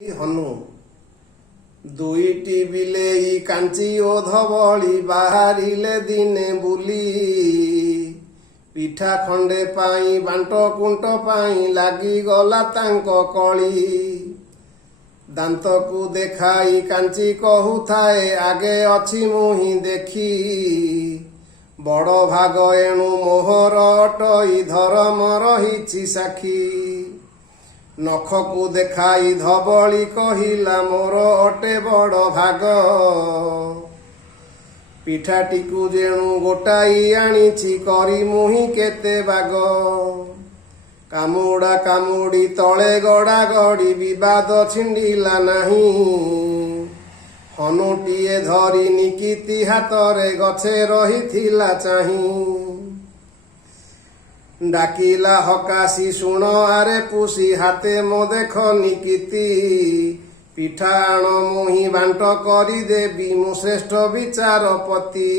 ହନୁ ଦୁଇଟି ବିଲେଇ କାଞ୍ଚି ଓ ଧବଳି ବାହାରିଲେ ଦିନେ ବୁଲି। ପିଠା ଖଣ୍ଡେ ପାଇଁ ବାଣ୍ଟ କୁଣ୍ଟ ପାଇଁ ଲାଗିଗଲା ତାଙ୍କ କଳି। ଦାନ୍ତକୁ ଦେଖାଇ କାଞ୍ଚି କହୁଥାଏ ଆଗେ ଅଛି ମୁହିଁ ଦେଖି। ବଡ଼ ଭାଗ ଏଣୁ ମୋହର ଅଟଇ ଧରମ ରହିଛି ସାକ୍ଷୀ। ନଖକୁ ଦେଖାଇ ଧବଳି କହିଲା ମୋର ଅଟେ ବଡ଼ ଭାଗ। ପିଠାଟିକୁ ଯେଣୁ ଗୋଟାଇ ଆଣିଛି କରି ମୁହିଁ କେତେ ବାଗ। କାମୁଡ଼ା କାମୁଡ଼ି ତଳେ ଗଡ଼ା ଗଡ଼ି ବିବାଦ ଛିଣ୍ଡିଲା ନାହିଁ। ହନୁଟିଏ ଧରି ନିକିତି ହାତରେ ଗଛେ ରହିଥିଲା ଚାହିଁ। ଡାକିଲା ହକାସି ଶୁଣ ଆରେ ପୁଷି ହାତେ ମୋ ଦେଖ ନିକିତି। ପିଠା ଆଣ ମୁହିଁ ବାଣ୍ଟ କରିଦେବି ମୁଁ ଶ୍ରେଷ୍ଠ ବିଚାରପତି।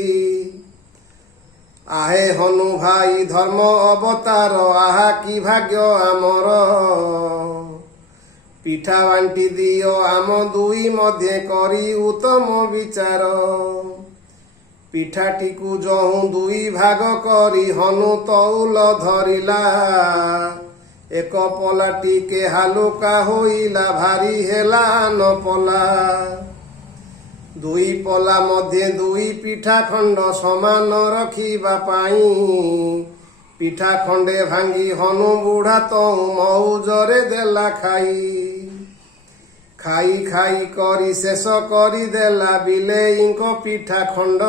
ଆହେ ହନୁ ଭାଇ ଧର୍ମ ଅବତାର ଆହା କି ଭାଗ୍ୟ ଆମର। ପିଠା ବାଣ୍ଟି ଦିଅ ଆମ ଦୁଇ ମଧ୍ୟେ କରି ଉତ୍ତମ ବିଚାର। ପିଠାଟିକୁ ଯହୁଁ ଦୁଇ ଭାଗ କରି ହନୁ ତଉଲ ଧରିଲା। ଏକ ପଲା ଟିକେ ହାଲୁକା ହୋଇଲା ଭାରି ହେଲା ନପଲା। ଦୁଇ ପଲା ମଧ୍ୟେ ଦୁଇ ପିଠା ଖଣ୍ଡ ସମାନ ରଖିବା ପାଇଁ। ପିଠା ଖଣ୍ଡେ ଭାଙ୍ଗି ହନୁ ବୁଢ଼ା ତହୁଁ ମଉଜରେ ଦେଲା ଖାଇ। ଖାଇ ଖାଇ କରି ଶେଷ କରିଦେଲା ବିଲେଇଙ୍କ ପିଠା ଖଣ୍ଡ।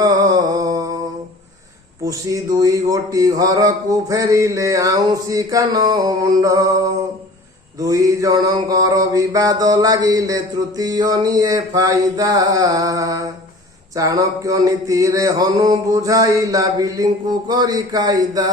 ପୁଷି ଦୁଇ ଗୋଟି ଘରକୁ ଫେରିଲେ ଆଉଁସି କାନ ମୁଣ୍ଡ। ଦୁଇ ଜଣଙ୍କର ବିବାଦ ଲାଗିଲେ ତୃତୀୟ ନିଏ ଫାଇଦା। ଚାଣକ୍ୟ ନୀତିରେ ହନୁ ବୁଝାଇଲା ବିଲିଙ୍କୁ କରି କାଇଦା।